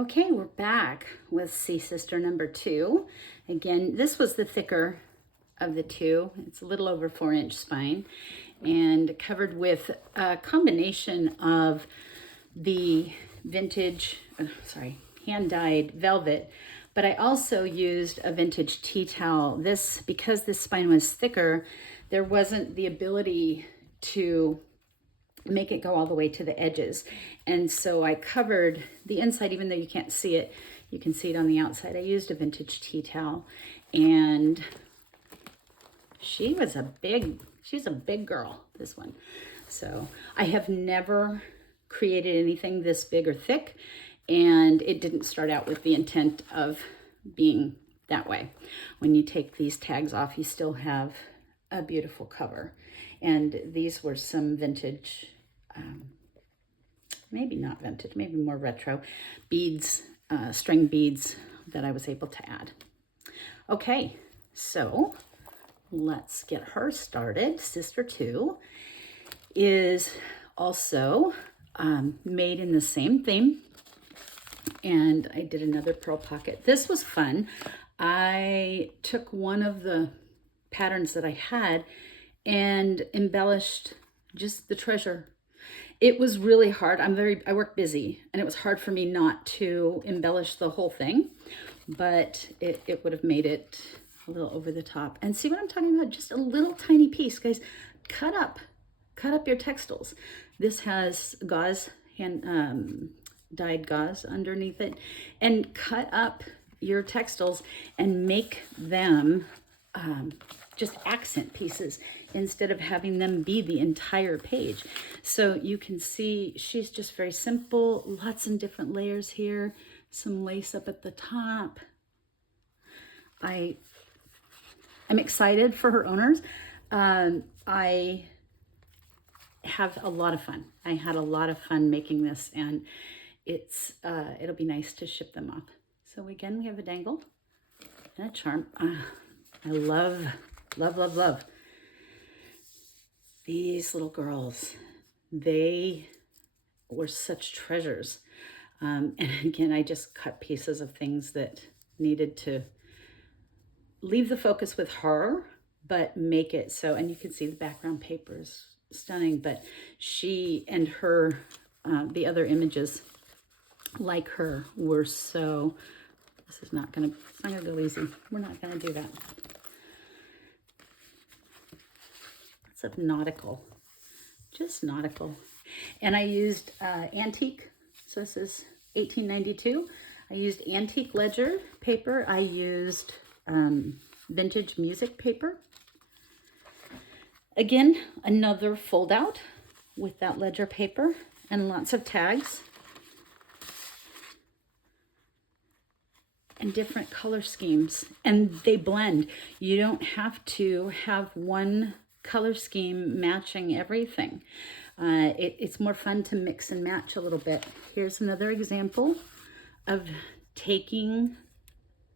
Okay, we're back with Sea Sister number 2. Again, this was the thicker of the two. It's a little over 4-inch spine and covered with a combination of the vintage, hand-dyed velvet, but I also used a vintage tea towel. Because this spine was thicker, there wasn't the ability to make it go all the way to the edges. And so I covered the inside, even though you can't see it, you can see it on the outside. I used a vintage tea towel, and she's a big girl, this one. So I have never created anything this big or thick, and it didn't start out with the intent of being that way. When you take these tags off, you still have a beautiful cover. And these were some vintage, maybe not vintage, maybe more retro beads, string beads that I was able to add. Okay, so let's get her started. Sister 2 is also made in the same theme, and I did another pearl pocket. This was fun. I took one of the patterns that I had and embellished just the treasure. It was really hard. I work busy, and it was hard for me not to embellish the whole thing, but it would have made it a little over the top. And see what I'm talking about? Just a little tiny piece, guys. Cut up your textiles. This has gauze, dyed gauze underneath it, and cut up your textiles and make them just accent pieces instead of having them be the entire page. So you can see she's just very simple, lots of different layers here, some lace up at the top. I'm excited for her owners. I have a lot of fun. I had a lot of fun making this, and it'll be nice to ship them off. So again, we have a dangle and a charm. I love these little girls. They were such treasures. And again, I just cut pieces of things that needed to leave the focus with her, but make it so, and you can see the background paper is stunning, but she and her, the other images like her were so, it's not gonna go easy. We're not gonna do that. Of nautical, just nautical. And I used antique, so this is 1892. I used antique ledger paper. I used vintage music paper. Again, another fold out with that ledger paper and lots of tags and different color schemes, and they blend. You don't have to have one color scheme matching everything. It's more fun to mix and match a little bit. Here's another example of taking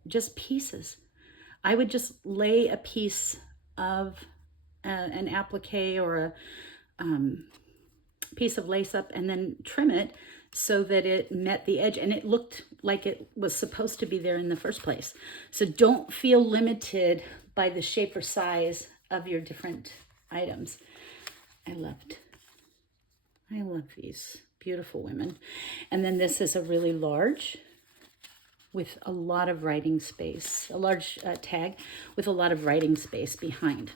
just pieces. I would just lay a piece of an applique or a piece of lace up and then trim it so that it met the edge and it looked like it was supposed to be there in the first place. So don't feel limited by the shape or size of your different items. I love these beautiful women. And then this is a really large with a lot of writing space, a large tag with a lot of writing space behind.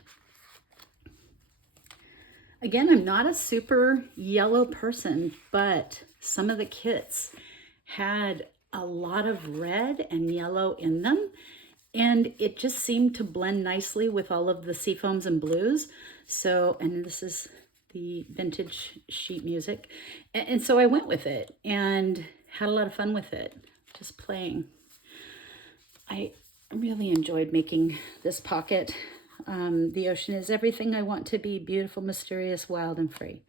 Again, I'm not a super yellow person, but some of the kits had a lot of red and yellow in them, and it just seemed to blend nicely with all of the seafoams and blues. So, and this is the vintage sheet music. And so I went with it and had a lot of fun with it, just playing. I really enjoyed making this pocket. The ocean is everything I want to be, beautiful, mysterious, wild, and free.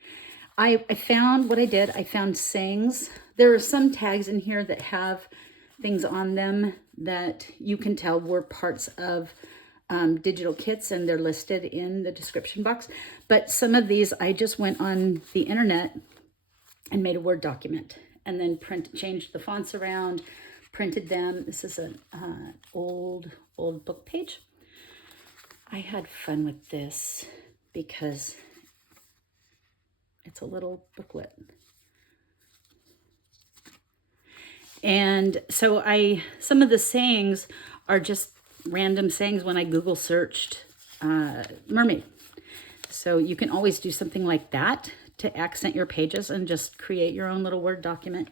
I found what I did. I found sayings. There are some tags in here that have things on them that you can tell were parts of digital kits, and they're listed in the description box. But some of these, I just went on the internet and made a Word document and then changed the fonts around, printed them. This is an old book page. I had fun with this because it's a little booklet. And so some of the sayings are just random sayings when I Google searched mermaid. So you can always do something like that to accent your pages and just create your own little Word document.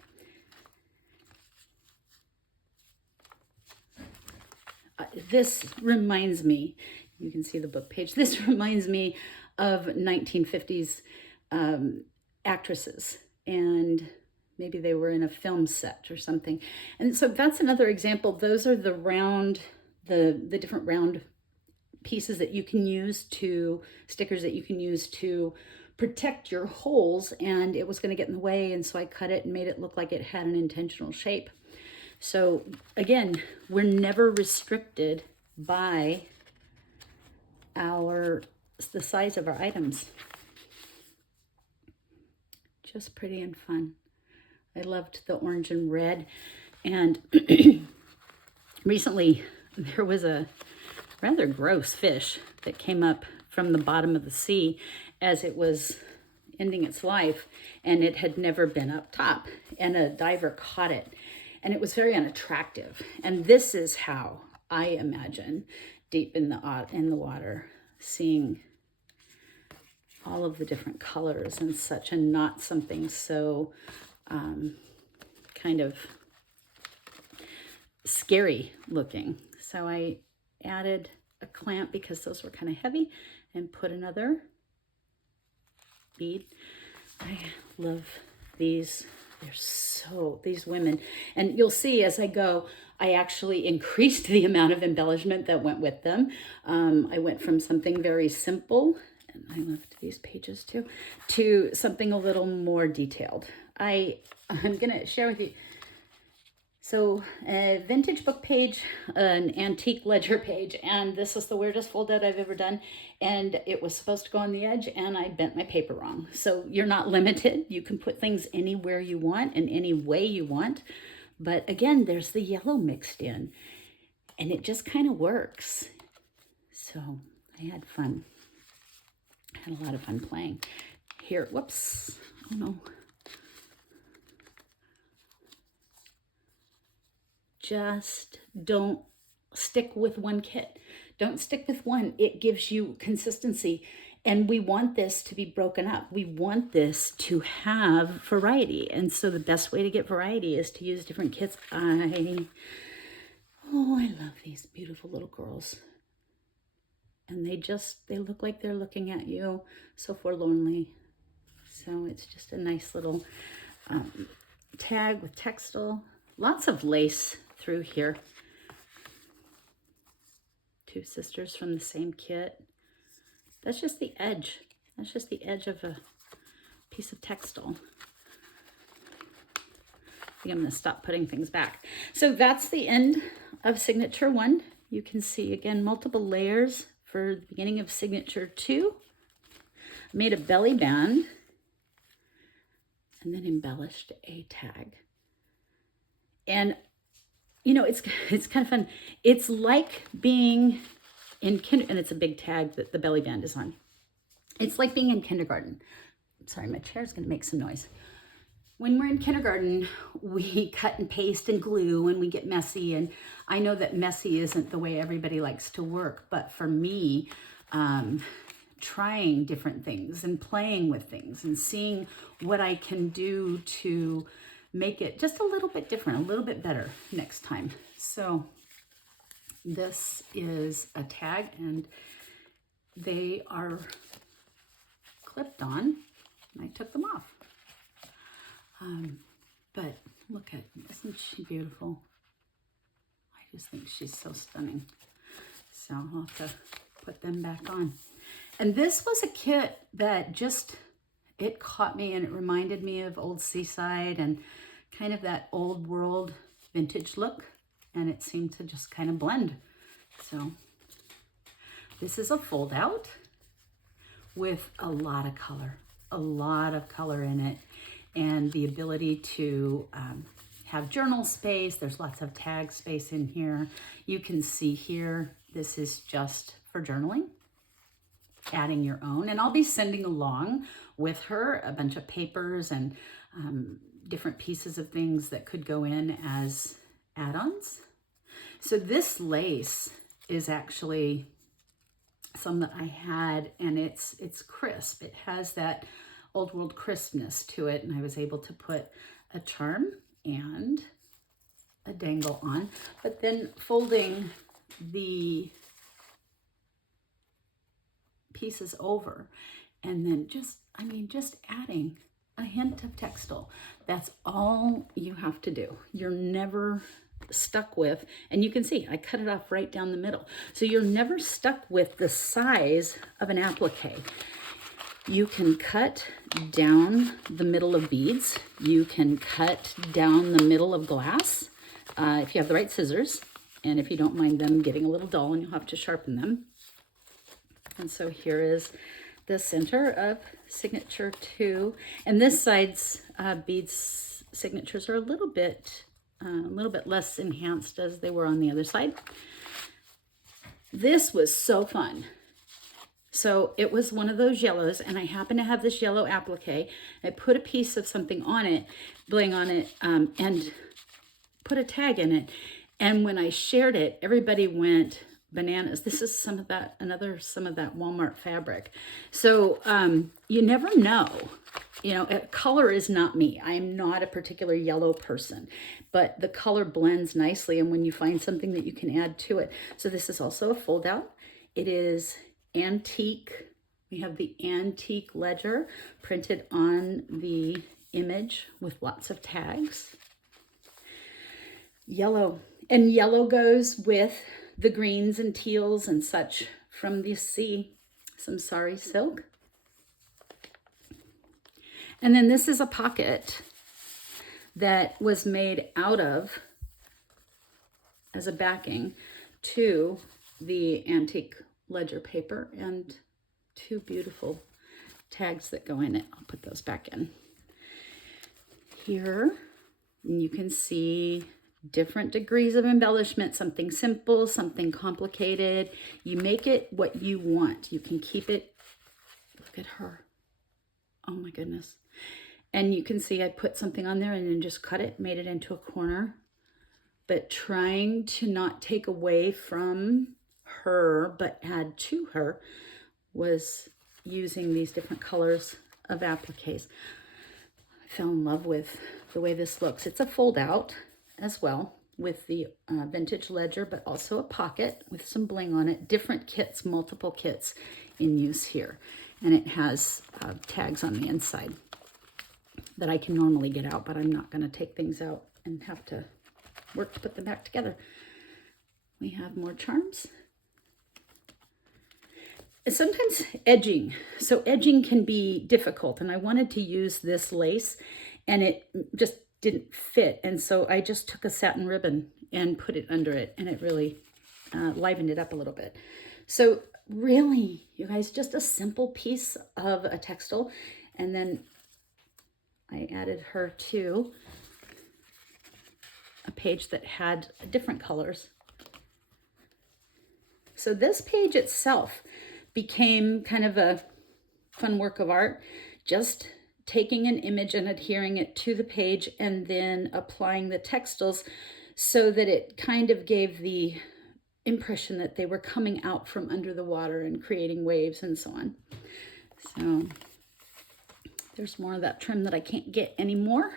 This reminds me, you can see the book page, this reminds me of 1950s actresses, and maybe they were in a film set or something. And so that's another example. Those are the round, the different round pieces that you can use to, stickers that you can use to protect your holes, and it was going to get in the way, and so I cut it and made it look like it had an intentional shape. So again, we're never restricted by the size of our items. Just pretty and fun. I loved the orange and red. And recently there was a rather gross fish that came up from the bottom of the sea as it was ending its life, and it had never been up top, and a diver caught it, and it was very unattractive. And this is how I imagine deep in the water, seeing all of the different colors and such, and not something so kind of scary looking. So I added a clamp because those were kind of heavy, and put another bead. I love these. These women, and you'll see as I go, I actually increased the amount of embellishment that went with them. I went from something very simple, and I left these pages too, to something a little more detailed. I'm gonna share with you. So a vintage book page, an antique ledger page, and this is the weirdest fold out I've ever done. And it was supposed to go on the edge, and I bent my paper wrong. So you're not limited. You can put things anywhere you want and any way you want. But again, there's the yellow mixed in, and it just kind of works. So I had fun. I had a lot of fun playing. Here, whoops, oh no. Just don't stick with one kit. Don't stick with one. It gives you consistency. And we want this to be broken up. We want this to have variety. And so the best way to get variety is to use different kits. I love these beautiful little girls. And they look like they're looking at you so forlornly. So it's just a nice little tag with textile. Lots of lace through here. Two sisters from the same kit. That's just the edge. That's just the edge of a piece of textile. I think I'm going to stop putting things back. So that's the end of signature 1. You can see again multiple layers for the beginning of signature 2. I made a belly band and then embellished a tag. And you know, it's kind of fun. It's like being in and it's a big tag that the belly band is on. It's like being in kindergarten. Sorry, my chair's gonna make some noise. When we're in kindergarten, we cut and paste and glue, and we get messy. And I know that messy isn't the way everybody likes to work, but for me, trying different things and playing with things and seeing what I can do to make it just a little bit different, a little bit better next time. So this is a tag, and they are clipped on, and I took them off. But look at, isn't she beautiful? I just think she's so stunning. So I'll have to put them back on. And this was a kit that it caught me, and it reminded me of old Seaside and kind of that old world vintage look, and it seemed to just kind of blend. So this is a fold out with a lot of color in it. and the ability to have journal space. There's lots of tag space in here. You can see here, this is just for journaling, adding your own. And I'll be sending along with her a bunch of papers and different pieces of things that could go in as add-ons. So this lace is actually some that I had, and it's crisp. It has that old world crispness to it, and I was able to put a charm and a dangle on, but then folding the pieces over, and then just adding a hint of textile. That's all you have to do. You're never stuck with, and you can see I cut it off right down the middle. So you're never stuck with the size of an applique. You can cut down the middle of beads. You can cut down the middle of glass if you have the right scissors, and if you don't mind them getting a little dull and you'll have to sharpen them. And so here is the center of signature 2, and this side's beads signatures are a little bit less enhanced as they were on the other side. This was so fun. So it was one of those yellows, and I happen to have this yellow applique. I put a piece of something on it, bling on it, and put a tag in it. And when I shared it, everybody went bananas. This is some of that Walmart fabric. So you never know. You know, color is not me. I'm not a particular yellow person, but the color blends nicely, and when you find something that you can add to it. So this is also a fold out. It is antique. We have the antique ledger printed on the image with lots of tags. Yellow, and yellow goes with the greens and teals and such from the sea. Some sari silk. And then this is a pocket that was made out of, as a backing to the antique ledger paper, and 2 beautiful tags that go in it. I'll put those back in. Here you can see different degrees of embellishment, something simple, something complicated. You make it what you want. You can keep it. Look at her. Oh my goodness. And you can see I put something on there and then just cut it, made it into a corner, but trying to not take away from her, but add to her, was using these different colors of appliques. I fell in love with the way this looks. It's a fold out as well with the vintage ledger, but also a pocket with some bling on it. Different kits, multiple kits in use here. And it has tags on the inside that I can normally get out, but I'm not going to take things out and have to work to put them back together. We have more charms. Sometimes edging. So edging can be difficult, and I wanted to use this lace and it just didn't fit. And so I just took a satin ribbon and put it under it, and it really livened it up a little bit. So really, you guys, just a simple piece of a textile. And then I added her to a page that had different colors. So this page itself became kind of a fun work of art, just taking an image and adhering it to the page and then applying the textiles so that it kind of gave the impression that they were coming out from under the water and creating waves and so on. So there's more of that trim that I can't get anymore.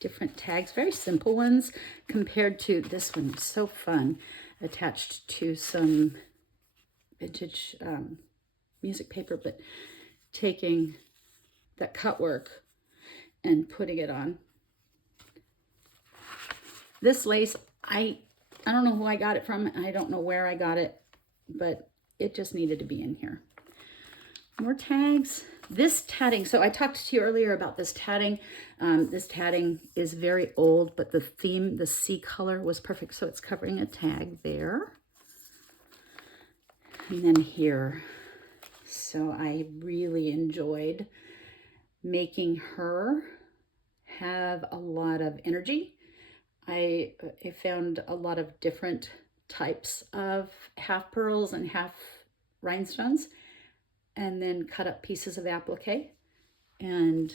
Different tags, very simple ones compared to this one. It's so fun, attached to some vintage music paper, but taking that cut work and putting it on. This lace, I don't know who I got it from. I don't know where I got it, but it just needed to be in here. More tags. This tatting, so I talked to you earlier about this tatting. This tatting is very old, but the theme, the sea color, was perfect. So it's covering a tag there. And then here, So I really enjoyed making her have a lot of energy. I found a lot of different types of half pearls and half rhinestones, and then cut up pieces of applique and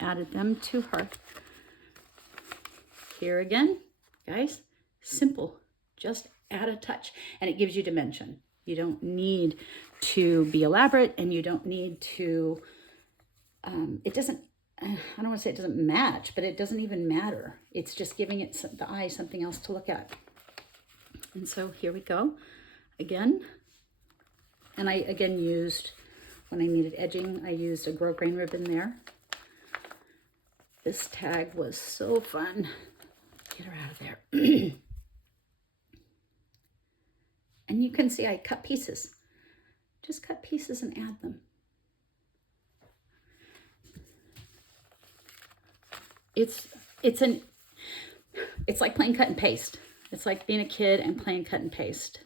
added them to her. Here again, guys, simple, just add a touch, and it gives you dimension. You don't need to be elaborate, and you don't need to, it doesn't, I don't want to say it doesn't match, but it doesn't even matter. It's just giving it the eye something else to look at. And so here we go again. And I again used, when I needed edging, I used a grosgrain ribbon there. This tag was so fun. Get her out of there. And you can see I cut pieces. Just cut pieces and add them. It's like playing cut and paste. It's like being a kid and playing cut and paste.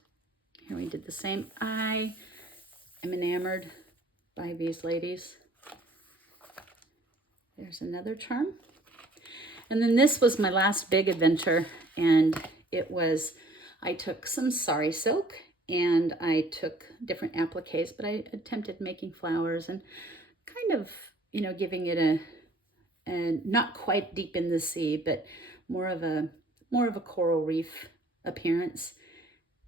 Here we did the same. I am enamored by these ladies. There's another charm. And then this was my last big adventure, and it was, I took some sari silk and I took different appliques, but I attempted making flowers and kind of, you know, giving it a not quite deep in the sea, but more of a coral reef appearance,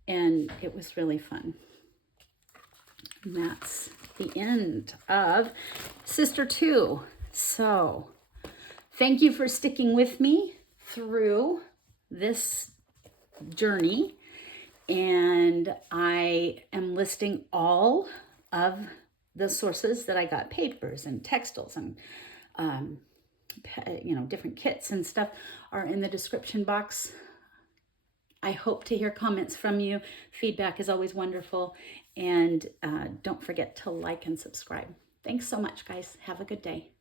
and it was really fun. And that's the end of Sister 2. So thank you for sticking with me through this journey, and I am listing all of the sources that I got, papers and textiles and you know, different kits and stuff are in the description box. I hope to hear comments from you. Feedback is always wonderful, and don't forget to like and subscribe. Thanks so much, guys. Have a good day.